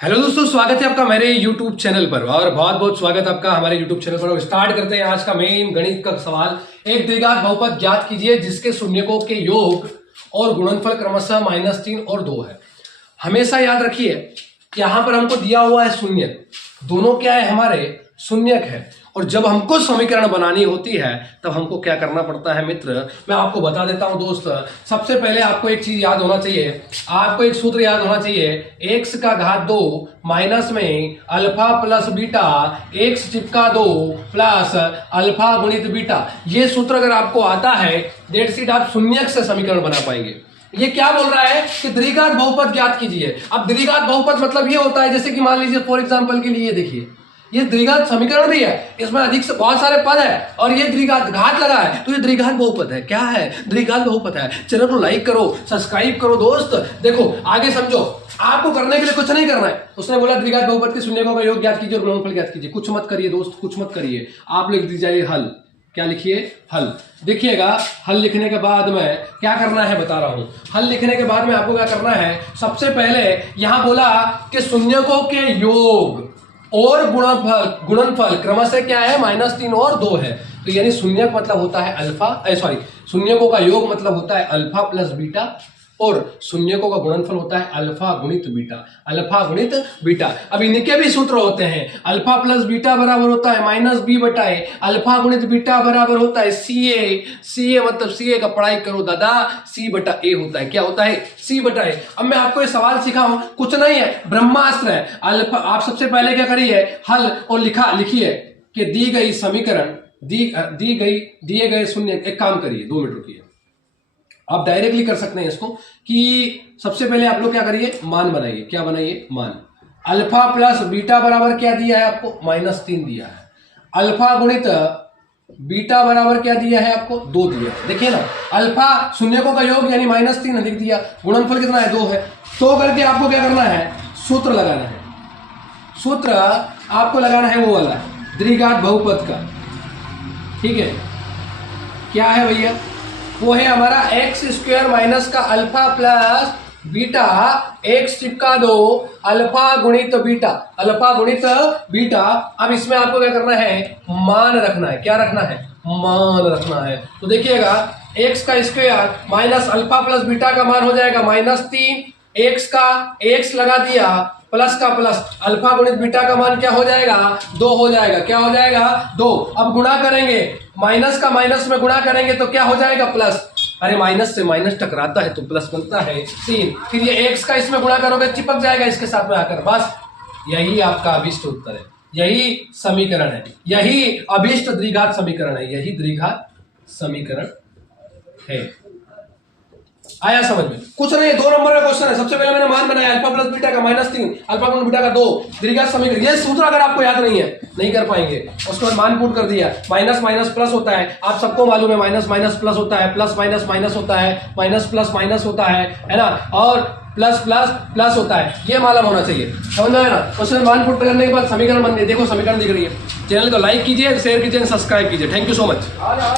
Hello दोस्तों, स्वागत है आपका मेरे YouTube चैनल पर और बहुत बहुत स्वागत है आपका हमारे YouTube चैनल पर। और स्टार्ट करते हैं आज का मेन गणित का सवाल। एक द्विघात बहुपद ज्ञात कीजिए जिसके शून्यकों के योग और गुणनफल क्रमशः -3 और 2 है। हमेशा याद रखिए यहां पर हमको दिया हुआ है शून्य, दोनों क्या है हमारे शून्यक है। और जब हमको समीकरण बनानी होती है तब हमको क्या करना पड़ता है मित्र, मैं आपको बता देता हूं दोस्त। सबसे पहले आपको एक चीज याद होना चाहिए, आपको एक सूत्र याद होना चाहिए। x का घात 2 माइनस में अल्फा प्लस बीटा x चिपका 2 प्लस अल्फा गुणित बीटा। ये सूत्र अगर आपको आता है डेट सीट आप शून्यक से समीकरण बना पाएंगे। ये क्या बोल रहा है कि द्विघात बहुपद ज्ञात कीजिए। अब द्विघात बहुपद मतलब ये होता है जैसे कि मान लीजिए फॉर एग्जांपल के लिए देखिए ये द्विघात समीकरण भी है, इसमें अधिक से बहुत सारे पद है और ये द्विघात घात लगा है तो ये द्विघात बहुपद है। क्या है? द्विघात बहुपद है। चैनल को लाइक करो, सब्सक्राइब करो दोस्त। देखो आगे समझो, आपको करने के लिए कुछ नहीं करना है। उसने बोला द्विघात बहुपद के शून्यकों का योग ज्ञात कीजिए और गुणनफल ज्ञात कीजिए। कुछ मत करिए दोस्त, कुछ मत करिए, आप लिख दीजिए हल। क्या लिखिए? हल। देखिएगा हल लिखने के बाद में क्या करना है बता रहा हूं। हल लिखने के बाद में आपको क्या करना है, सबसे पहले यहां बोला कि शून्यकों के योग और गुणनफल क्रमशः क्या है -3 और 2 है। तो यानी शून्यक मतलब होता है अल्फा, शून्यकों का योग मतलब होता है अल्फा प्लस बीटा और शून्यकों का गुणनफल होता है अल्फा गुणित बीटा। अल्फा गुणित बीटा, अब इनके भी सूत्र होते हैं। अल्फा प्लस बीटा बराबर होता है -b बटाए अल्फा गुणित बीटा बराबर होता है ca मतलब ca का पढ़ाई करो दादा, c बटा a होता है। क्या होता है? c बटा a। अब मैं आपको ये सवाल सिखाऊं, कुछ नहीं है, ब्रह्मास्त्र है। अल्फा, आप सबसे पहले क्या करिए, हल और लिखिए कि दी गई समीकरण दिए गए शून्य। एक काम करिए, 2 मिनट रुकिए, आप डायरेक्टली कर सकते हैं इसको कि सबसे पहले आप लोग क्या करिए, मान बनाइए। क्या बनाइए? मान। अल्फा प्लस बीटा बराबर क्या दिया है आपको? -3 दिया है। अल्फा गुणित बीटा बराबर क्या दिया है आपको? 2 दिया है। देखिए ना, अल्फा शून्यकों का योग यानी -3 अधिक दिया, गुणनफल कितना है? 2 है। तो करके आपको क्या करना है, सूत्र लगाना है। सूत्र आपको लगाना है वो वाला द्विघात बहुपद का, ठीक है? क्या है भैया? वो है हमारा x² माइनस का अल्फा प्लस बीटा x चिपका 2 अल्फा गुणित बीटा, अल्फा गुणित बीटा। अब इसमें आपको क्या करना है, मान रखना है। क्या रखना है? मान रखना है। तो देखिएगा x का square minus alpha plus beta का मान हो जाएगा -3, x का x लगा दिया प्लस का प्लस, अल्फा गुणित बीटा का मान क्या हो जाएगा? 2 हो जाएगा। क्या हो जाएगा? 2। अब गुणा करेंगे, माइनस का माइनस में गुणा करेंगे तो क्या हो जाएगा? प्लस। अरे माइनस से माइनस टकराता है तो प्लस बनता है 3। फिर ये x का इसमें गुणा करोगे चिपक जाएगा इसके साथ में आकर। बस यही आपका अभिष्ट उत्तर है, यही समीकरण है, यही अभिष्ट द्विघात समीकरण है, यही द्विघात समीकरण है। आया समझ में? कुछ नहीं, 2 नंबर का क्वेश्चन है। सबसे पहले मैंने मान बनाया अल्फा प्लस बीटा का -3 अल्फा गुणित बीटा का 2 द्विघात समीकरण। ये सूत्र अगर आपको याद नहीं है नहीं कर पाएंगे। उसके बाद मान पुट कर दिया, माइनस माइनस प्लस होता है, आप सबको मालूम है माइनस माइनस प्लस होता है, प्लस माइनस माइनस होता है, माइनस प्लस माइनस होता है ना, और प्लस प्लस प्लस होता है। ये मालूम होना चाहिए, समझ में आया ना? उसमें मान पुट करने के बाद समीकरण बन गई। देखो समीकरण दिख रही है। चैनल को लाइक कीजिए, शेयर कीजिए, सब्सक्राइब कीजिए। Thank you so much.